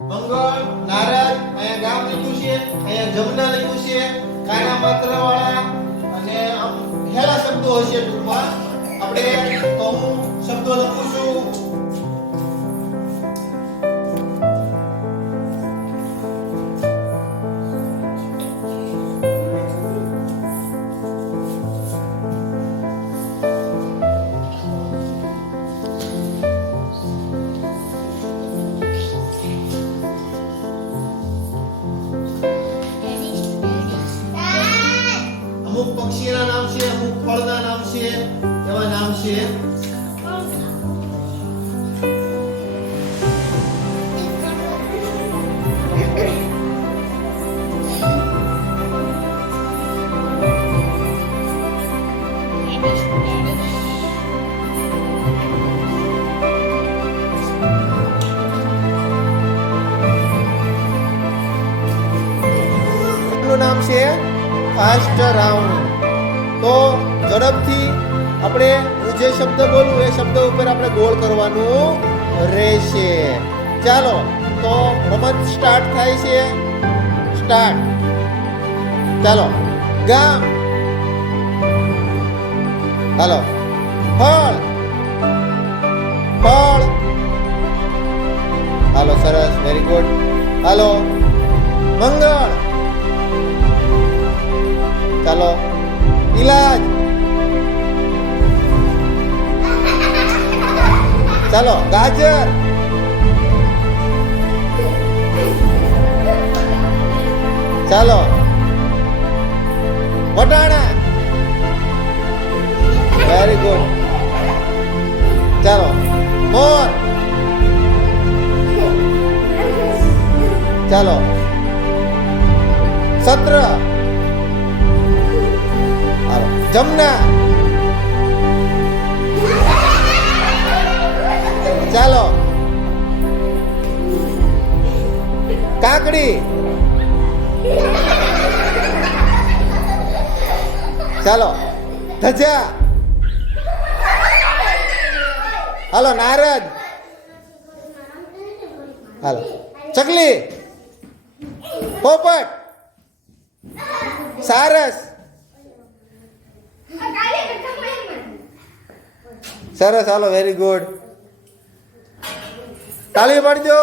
મંગળ, નારદ, અહીંયા ગામ લખ્યું છે, અહીંયા જમના લખ્યું છે, કાના માત્ર વાળા અને આમ ખેલા શબ્દો હશે ટૂંકમાં. આપણે તો હું શબ્દો લખું છું. અમુક પક્ષીના નામ છે, અમુક ફળના નામ છે, એવા નામ છે. નું નામ છે ફાસ્ટ રાઉન્ડ. તો ઝડપથી આપણે હું જે શબ્દ બોલું એ શબ્દ ઉપર આપણે ગોળ કરવાનું રહેશે. ચાલો તો રમત સ્ટાર્ટ થાય છે. સ્ટાર્ટ. ચાલો. ગામ. હાલો. ફળ. ફળ. હાલો, સરસ, વેરી ગુડ. હાલો. મંગળ. ચાલો. ઇલાજ. ચાલો. ગાજર. ચાલો. વટાણા. Very good. ચાલો. મોર. ચાલો. સત્ર. જમના. ચાલો. કાકડી. ચાલો. ધજા. હાલો. નારદ. હાલો. ચકલી. પોપટ. સારસ. સરસ. હાલો, વેરી ગુડ. તાળી પાડજો.